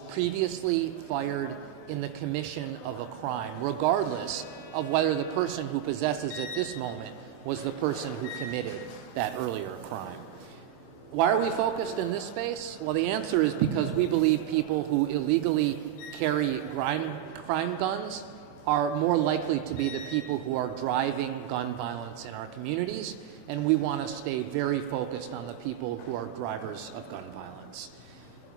previously fired in the commission of a crime, regardless of whether the person who possesses at this moment was the person who committed that earlier crime. Why are we focused in this space? Well, the answer is because we believe people who illegally carry crime guns are more likely to be the people who are driving gun violence in our communities, and we want to stay very focused on the people who are drivers of gun violence.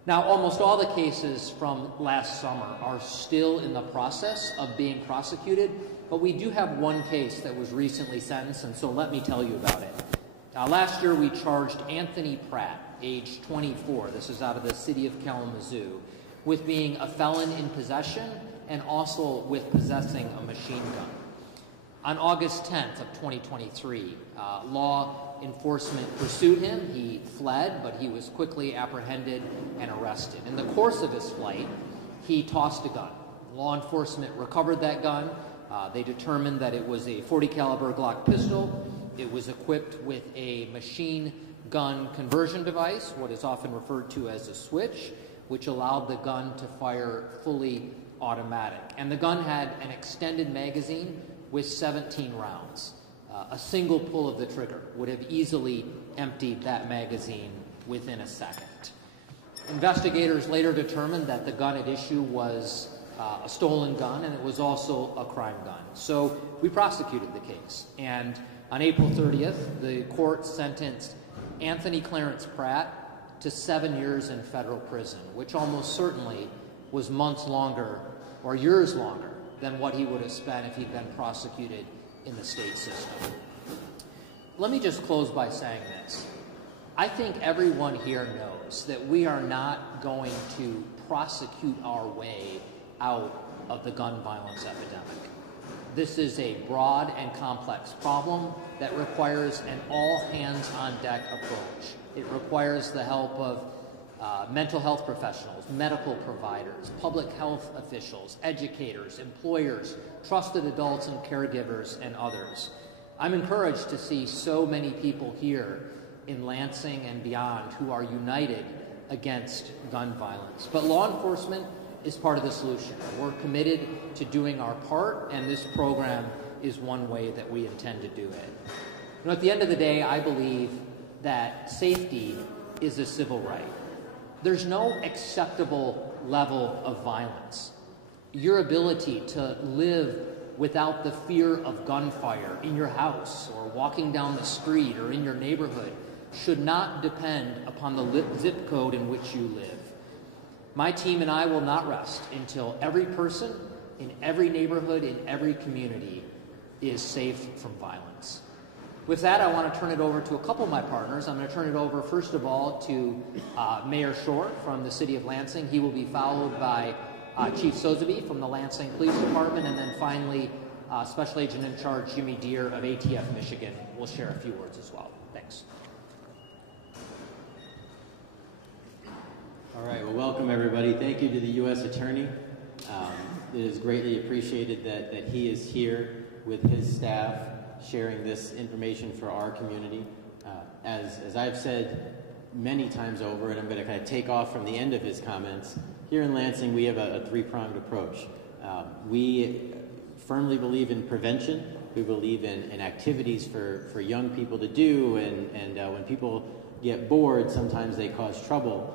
Now, almost all the cases from last summer are still in the process of being prosecuted, but we do have one case that was recently sentenced, and so let me tell you about it. Last year, we charged Anthony Pratt, age 24, this is out of the city of Kalamazoo, with being a felon in possession and also with possessing a machine gun. On August 10th of 2023, law enforcement pursued him. He fled, but he was quickly apprehended and arrested. In the course of his flight, he tossed a gun. Law enforcement recovered that gun. They determined that it was a .40 caliber Glock pistol. It was equipped with a machine gun conversion device, what is often referred to as a switch, which allowed the gun to fire fully automatic. And the gun had an extended magazine with 17 rounds. A single pull of the trigger would have easily emptied that magazine within a second. Investigators later determined that the gun at issue was a stolen gun, and it was also a crime gun. So we prosecuted the case, and on April 30th, the court sentenced Anthony Clarence Pratt to 7 years in federal prison, which almost certainly was months longer or years longer than what he would have spent if he'd been prosecuted in the state system. Let me just close by saying this. I think everyone here knows that we are not going to prosecute our way out of the gun violence epidemic. This is a broad and complex problem that requires an all-hands-on-deck approach. It requires the help of mental health professionals, medical providers, public health officials, educators, employers, trusted adults and caregivers, and others. I'm encouraged to see so many people here in Lansing and beyond who are united against gun violence. But law enforcement is part of the solution. We're committed to doing our part, and this program is one way that we intend to do it. You know, at the end of the day, I believe that safety is a civil right. There's no acceptable level of violence. Your ability to live without the fear of gunfire in your house or walking down the street or in your neighborhood should not depend upon the zip code in which you live. My team and I will not rest until every person in every neighborhood, in every community, is safe from violence. With that, I want to turn it over to a couple of my partners. I'm going to turn it over, first of all, to Mayor Short from the City of Lansing. He will be followed by Chief Sotheby from the Lansing Police Department, and then finally, Special Agent in Charge Jimmy Deere of ATF Michigan will share a few words as well. Thanks. All right, well, welcome everybody. Thank you to the U.S. Attorney. It is greatly appreciated that he is here with his staff sharing this information for our community. As I've said many times over, and I'm going to kind of take off from the end of his comments, here in Lansing we have a three-pronged approach. We firmly believe in prevention. We believe in activities for young people to do, and when people get bored, sometimes they cause trouble.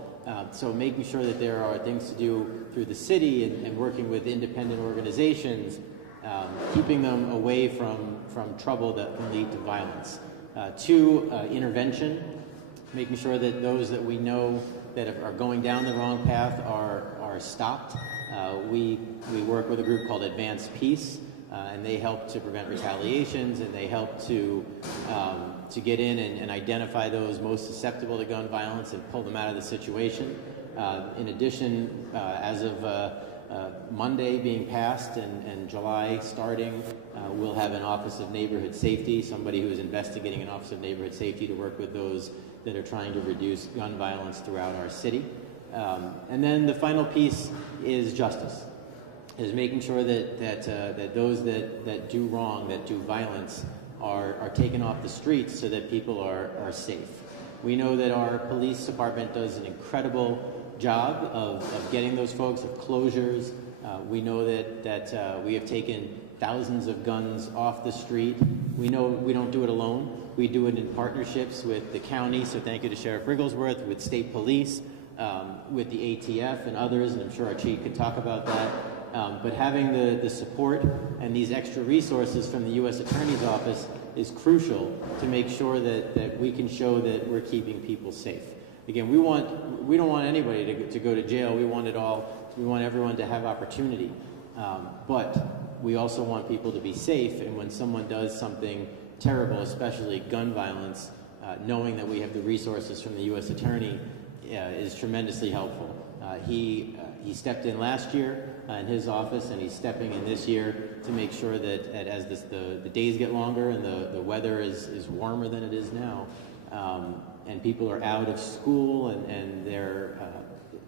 So making sure that there are things to do through the city and working with independent organizations, keeping them away from trouble that can lead to violence. Two, intervention, making sure that those that we know that are going down the wrong path are stopped. We work with a group called Advanced Peace, and they help to prevent retaliations, and they help to get in and identify those most susceptible to gun violence and pull them out of the situation. In addition, as of Monday being passed and July starting, we'll have an Office of Neighborhood Safety, somebody who's investigating an Office of Neighborhood Safety to work with those that are trying to reduce gun violence throughout our city. And then the final piece is justice, is making sure that those that do wrong, that do violence, are taken off the streets so that people are safe. We know that our police department does an incredible job of getting those folks, of closures. We know that we have taken thousands of guns off the street. We know we don't do it alone. We do it in partnerships with the county, so thank you to Sheriff Rigglesworth, with state police, with the ATF and others, and I'm sure our chief could talk about that. But having the support and these extra resources from the U.S. Attorney's Office is crucial to make sure that we can show that we're keeping people safe. Again, we don't want anybody to go to jail. We want it all. We want everyone to have opportunity. But we also want people to be safe, and when someone does something terrible, especially gun violence, knowing that we have the resources from the U.S. Attorney is tremendously helpful. He stepped in last year in his office, and he's stepping in this year to make sure that as the days get longer and the weather is warmer than it is now, and people are out of school and there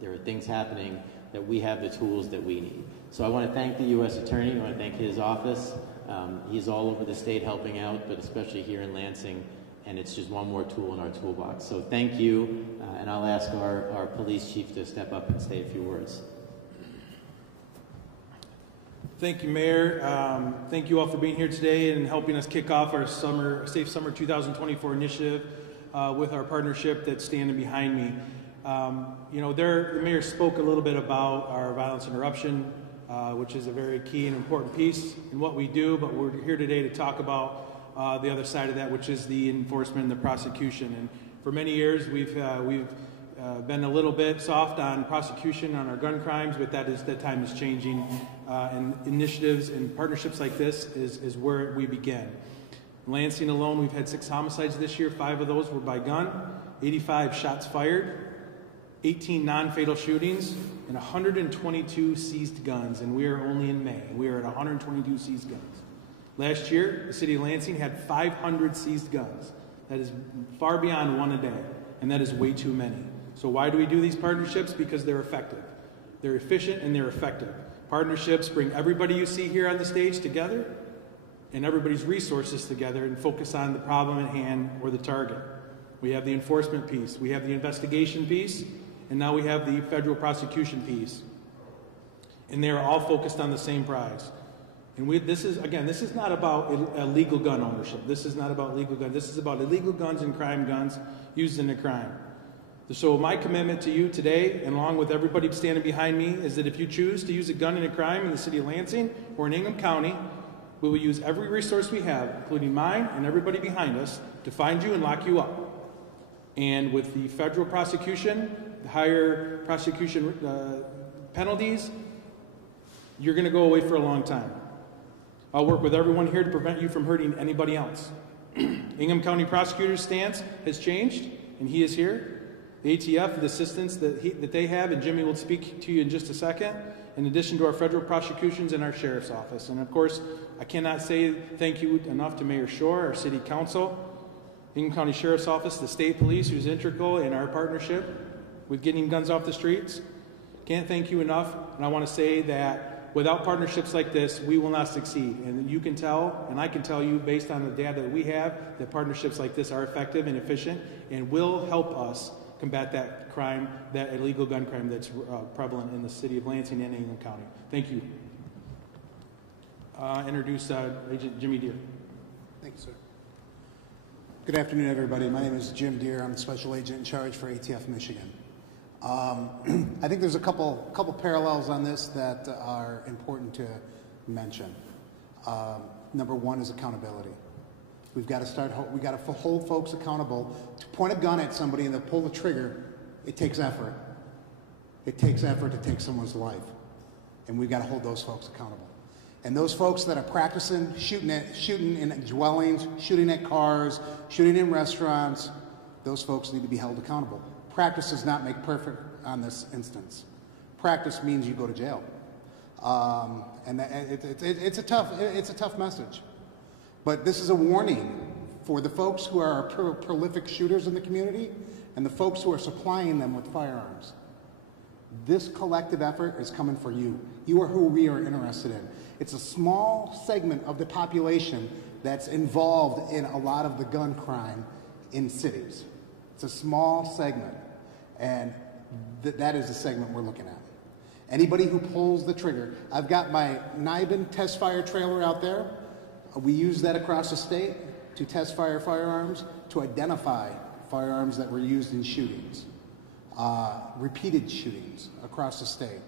are things happening, that we have the tools that we need. So I want to thank the U.S. Attorney. I want to thank his office. He's all over the state helping out, but especially here in Lansing, and it's just one more tool in our toolbox. So thank you, and I'll ask our police chief to step up and say a few words. Thank you, Mayor. Thank you all for being here today and helping us kick off our Safe Summer 2024 initiative with our partnership that's standing behind me. The Mayor spoke a little bit about our violence interruption, which is a very key and important piece in what we do, but we're here today to talk about the other side of that, which is the enforcement and the prosecution. And for many years, we've been a little bit soft on prosecution on our gun crimes, but that time is changing. And initiatives and partnerships like this is where we begin. In Lansing alone, we've had 6 homicides this year. 5 of those were by gun, 85 shots fired, 18 non-fatal shootings, and 122 seized guns, and we are only in May. We are at 122 seized guns. Last year, the city of Lansing had 500 seized guns. That is far beyond one a day, and that is way too many. So why do we do these partnerships? Because they're effective. They're efficient and they're effective. Partnerships bring everybody you see here on the stage together and everybody's resources together and focus on the problem at hand or the target. We have the enforcement piece, we have the investigation piece, and now we have the federal prosecution piece. And they're all focused on the same prize. And this is not about illegal gun ownership. This is not about legal guns. This is about illegal guns and crime guns used in a crime. So my commitment to you today, and along with everybody standing behind me, is that if you choose to use a gun in a crime in the city of Lansing or in Ingham County, we will use every resource we have, including mine and everybody behind us, to find you and lock you up. And with the federal prosecution, the higher prosecution penalties, you're going to go away for a long time. I'll work with everyone here to prevent you from hurting anybody else. Ingham County prosecutor's stance has changed, and he is here. The ATF, the assistance that they have, and Jimmy will speak to you in just a second, in addition to our federal prosecutions and our sheriff's office. And of course, I cannot say thank you enough to Mayor Shore, our city council, Ingham County Sheriff's Office, the state police, who's integral in our partnership with getting guns off the streets. Can't thank you enough, and I want to say that without partnerships like this, we will not succeed. And you can tell, and I can tell you, based on the data that we have, that partnerships like this are effective and efficient and will help us combat that crime, that illegal gun crime that's prevalent in the city of Lansing and Ingham County. Thank you. Introduce Agent Jimmy Deere. Thank you, sir. Good afternoon, everybody. My name is Jim Deere. I'm the special agent in charge for ATF Michigan. I think there's a couple parallels on this that are important to mention. Number one is accountability. We've got to hold folks accountable. To point a gun at somebody and to pull the trigger, it takes effort. It takes effort to take someone's life, and we've got to hold those folks accountable. And those folks that are practicing shooting in dwellings, shooting at cars, shooting in restaurants, those folks need to be held accountable. Practice does not make perfect on this instance. Practice means you go to jail, and it's a tough message. But this is a warning for the folks who are prolific shooters in the community and the folks who are supplying them with firearms. This collective effort is coming for you. You are who we are interested in. It's a small segment of the population that's involved in a lot of the gun crime in cities. It's a small segment. And that is the segment we're looking at. Anybody who pulls the trigger. I've got my NIBIN test fire trailer out there. We use that across the state to test fire firearms, to identify firearms that were used in shootings, repeated shootings across the state.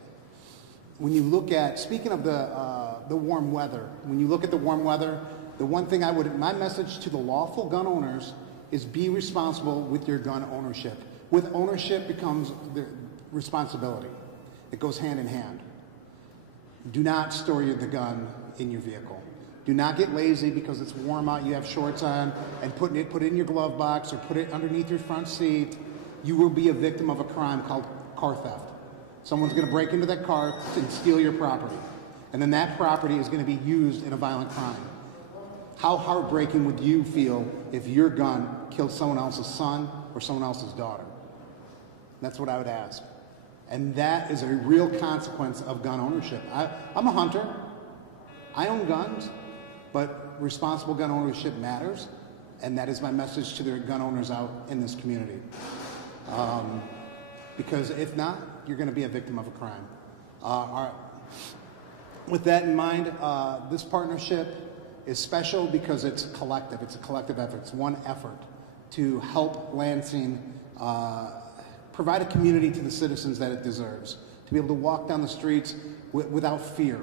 When you look at, speaking of the warm weather, when you look at the warm weather, the one thing my message to the lawful gun owners is be responsible with your gun ownership. With ownership becomes the responsibility. It goes hand in hand. Do not store the gun in your vehicle. Do not get lazy because it's warm out, you have shorts on, and put it in your glove box or put it underneath your front seat. You will be a victim of a crime called car theft. Someone's going to break into that car and steal your property. And then that property is going to be used in a violent crime. How heartbreaking would you feel if your gun killed someone else's son or someone else's daughter? That's what I would ask. And that is a real consequence of gun ownership. I'm a hunter. I own guns, but responsible gun ownership matters. And that is my message to the gun owners out in this community. Because if not, you're going to be a victim of a crime. With that in mind, this partnership is special because it's collective. It's a collective effort. It's one effort to help Lansing provide a community to the citizens that it deserves, to be able to walk down the streets without fear.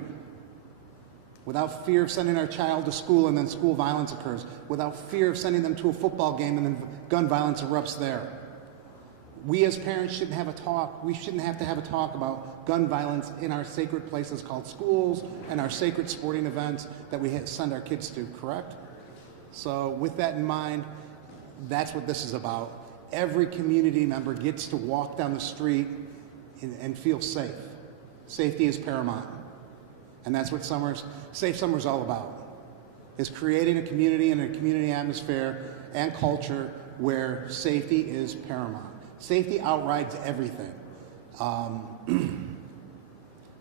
Without fear of sending our child to school and then school violence occurs. Without fear of sending them to a football game and then gun violence erupts there. We as parents shouldn't have a talk. We shouldn't have to have a talk about gun violence in our sacred places called schools and our sacred sporting events that we send our kids to, correct? So with that in mind, that's what this is about. Every community member gets to walk down the street and feel safe. Safety is paramount. And that's what Safe Summer is all about, is creating a community and a community atmosphere and culture where safety is paramount. Safety outrides everything.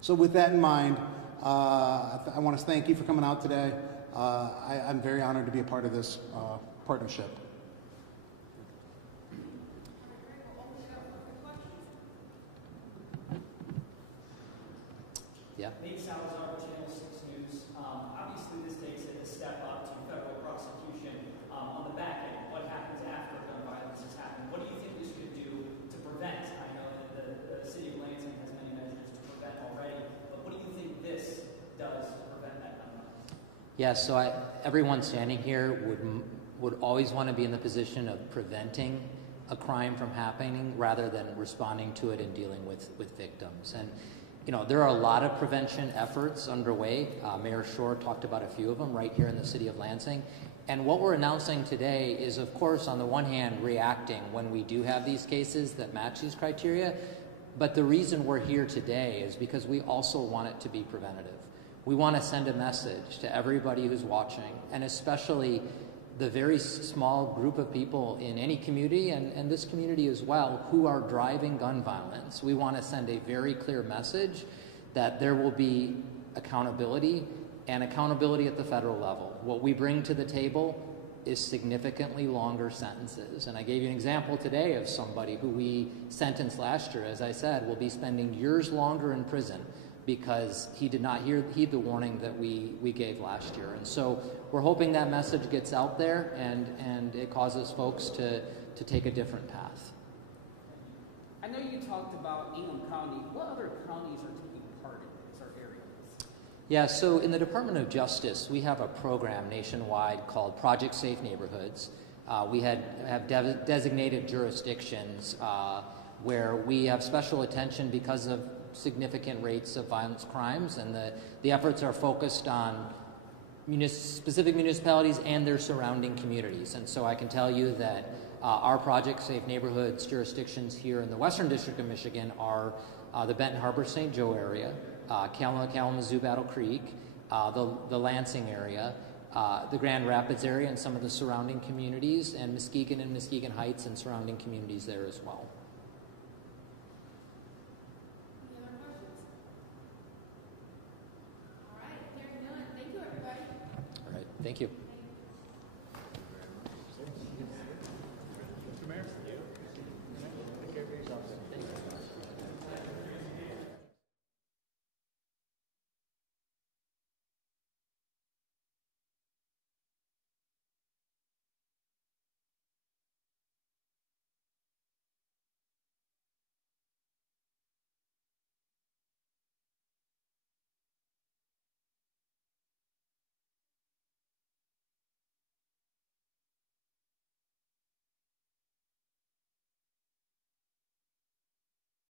So with that in mind, I want to thank you for coming out today. I'm very honored to be a part of this partnership. Yeah. Nate Salazar, Channel 6 News. Obviously, this takes it a step up to federal prosecution. On the back end, what happens after gun violence has happened? What do you think this could do to prevent? I know that the city of Lansing has many measures to prevent already, but what do you think this does to prevent that gun violence? Yeah, so everyone standing here would always want to be in the position of preventing a crime from happening rather than responding to it and dealing with victims. And you know, there are a lot of prevention efforts underway. Mayor Shore talked about a few of them right here in the city of Lansing. And what we're announcing today is, of course, on the one hand, reacting when we do have these cases that match these criteria. But the reason we're here today is because we also want it to be preventative. We want to send a message to everybody who's watching, and especially the very small group of people in any community, and this community as well, who are driving gun violence. We want to send a very clear message that there will be accountability, and accountability at the federal level. What we bring to the table is significantly longer sentences. And I gave you an example today of somebody who we sentenced last year, as I said, will be spending years longer in prison because he did not heed the warning that we gave last year. And so we're hoping that message gets out there and it causes folks to take a different path. I know you talked about Ingham County. What other counties are taking part in this, or areas? Yeah, so in the Department of Justice, we have a program nationwide called Project Safe Neighborhoods. We have designated jurisdictions where we have special attention because of significant rates of violence crimes, and the efforts are focused on specific municipalities and their surrounding communities. And so I can tell you that our Project Safe Neighborhoods jurisdictions here in the Western District of Michigan are the Benton Harbor St. Joe area, Kalamazoo Battle Creek, the Lansing area, the Grand Rapids area and some of the surrounding communities, and Muskegon and Muskegon Heights and surrounding communities there as well. Any other questions? All right, there's none. Thank you, everybody. All right, thank you.